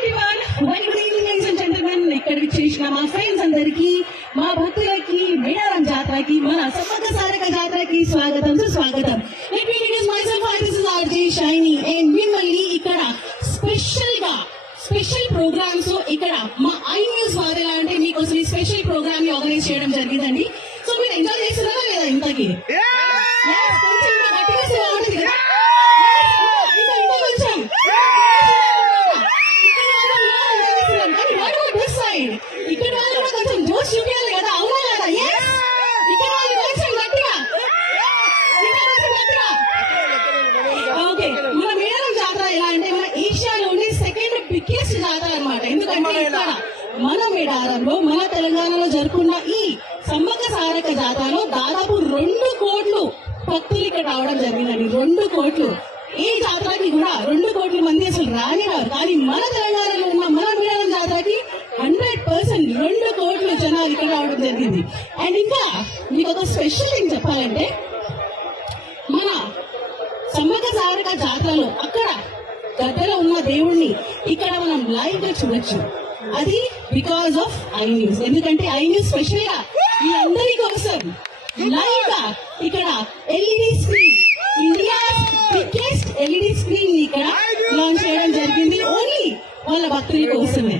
Everyone very good evening ladies and gentlemen. ఇక్కడికి చేసిన మా ఫ్రెండ్స్ అందరికి, మా భక్తులకి, మేడారం జాతరకి, మన సమ్మక్క సారక్క జాతరకి స్వాగతం సుస్వాగతం. Let me introduce my self. This is RJ shiny and మిమ్మల్ని ఇక్కడ స్పెషల్ ప్రోగ్రామ్స్ ఇక్కడ మా ఐ న్యూస్ వారు ఎలా అంటే మీకోసం ఈ స్పెషల్ ప్రోగ్రామ్ ని ఆర్గనైజ్ చేయడం జరిగిందండి. సో మీరు ఎంజాయ్ చేస్తున్నారా లేదా ఇంతకి? కొంచెం ఇంకా గట్టిగా say బాగుంటుంది కదా. ఇంకా కొంచెం ఇక్కడ వాళ్ళు కూడా కొంచెం జోష్ చూపించాలి కదా, అవునా కదా? ఇక్కడ వాళ్ళు కొంచెం గట్టిగా. ఓకే, మన మేడారం జాతర ఎలా అంటే మన ఏషియాలోనే సెకండ్ బిగ్గెస్ట్ జాతర అనమాట. ఎందుకంటే ఇక్కడ మన మేడారంలో, మన తెలంగాణలో జరుపుకున్న ఈ సమ్మక్క సారక్క జాతరలో దాదాపు 2 కోట్లు భక్తులు ఇక్కడ రావడం జరిగిందండి. 2 కోట్లు. ఈ జాతరకి కూడా 2 కోట్ల మంది అసలు రానివారు, కానీ మన తెలంగాణలో ఉన్న మన మేడారం జాతరకి 100% 2 కోట్ల జనాలు ఇక్కడ రావడం జరిగింది. అండ్ ఇంకా మీకు ఒక స్పెషల్ థింగ్ చెప్పాలంటే, మన సమ్మక్క సారక్క జాతరలో అక్కడ గద్దెలో ఉన్న దేవుణ్ణి ఇక్కడ మనం లైవ్ గా చూడొచ్చు. అది బికాస్ ఆఫ్ ఐ న్యూస్. ఎందుకంటే ఐ న్యూస్ స్పెషల్ గా మీ అందరి కోసం లైవ్ గా ఇక్కడ LED screen, India biggest LED screen ఇక్కడ లాంచ్ చేయడం జరిగింది. ఓన్లీ వాళ్ళ భక్తుల కోసమే.